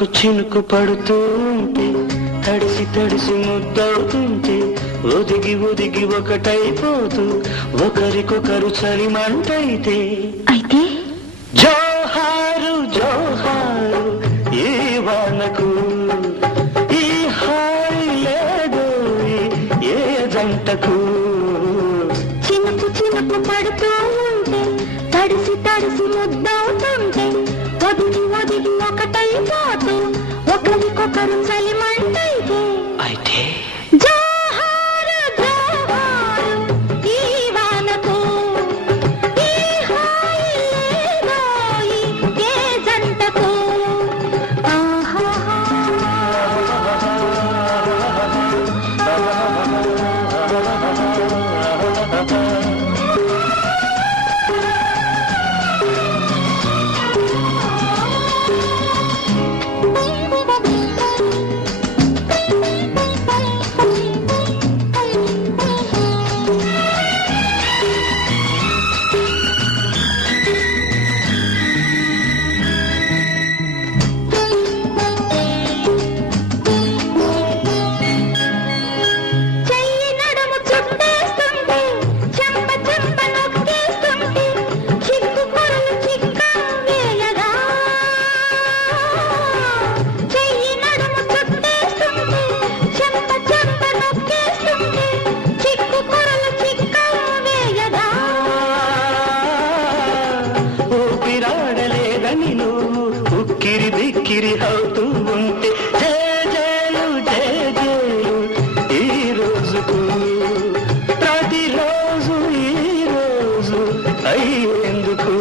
చినుకు చినుకు పడుతూ ఉంటే తడిసి తడిసి ముద్దవుతుంటే ఒదిగి ఒదిగి ఒకటైపోతూ ఒకరికొకరు చలిమంటైతే అయితే జోహారు జోహారు ఈ వానకు ఈ హాయి లేదు ఏ జంటకు. చినుకు చినుకు పడుతూ ఉంటే తడిసి తడిసి ముద్దవుతుంటే ఒదిగి ఒదిగి ఒకటైపోతూ ఒకరికొకరు చలిమంటైతే అయితే జోహారు జోహారు ఈ వానకు ఈ హాయి లేదోయి ఏ జంటకు. ఉక్కిరి బిక్కిరి అవుతూ ఉంటే జేజేలు జేజేలు ఈ రోజుకు ప్రతిరోజు ఈ రోజు అయ్యేందుకు.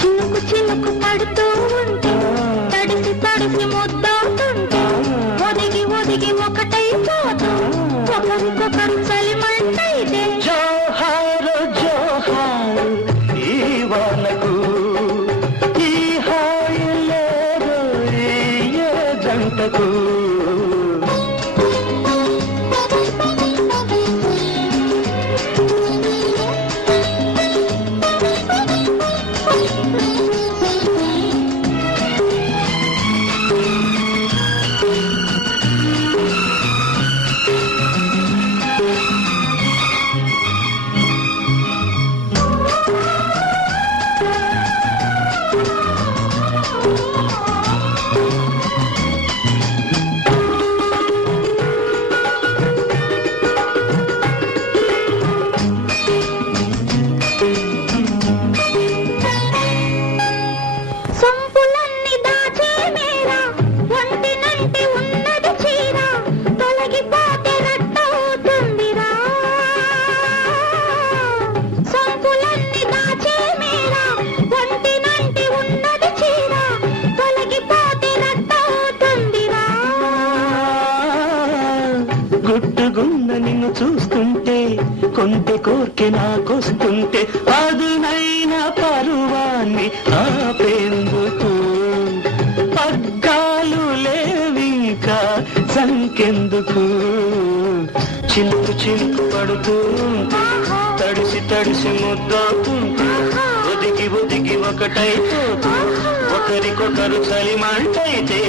చినుకు చినుకు పడుతూ ఉంటే తడిసి తడిసి ముద్దవుతుంటే ఒదిగి ఒదిగి ఒకటైపోతూ ఒకరికొకరు చలిమంటైతే జోహారు జోహారు ఈ వానకు ఈ హాయి లేదు ఏ జంటకు. గుట్టుగున్న నిన్ను చూస్తుంటే కొంటె కోర్కె నాకొస్తుంటే అదునైన పరువాన్ని ఆపేందుకు పగ్గాలు లేవింకా సంకెందుకు. చినుకు చినుకు పడుతూ తడిసి తడిసి ముద్దవుతుంటే ఒదిగి ఒదిగి ఒకటైపోతూ ఒకరికొకరు చలిమంటైతే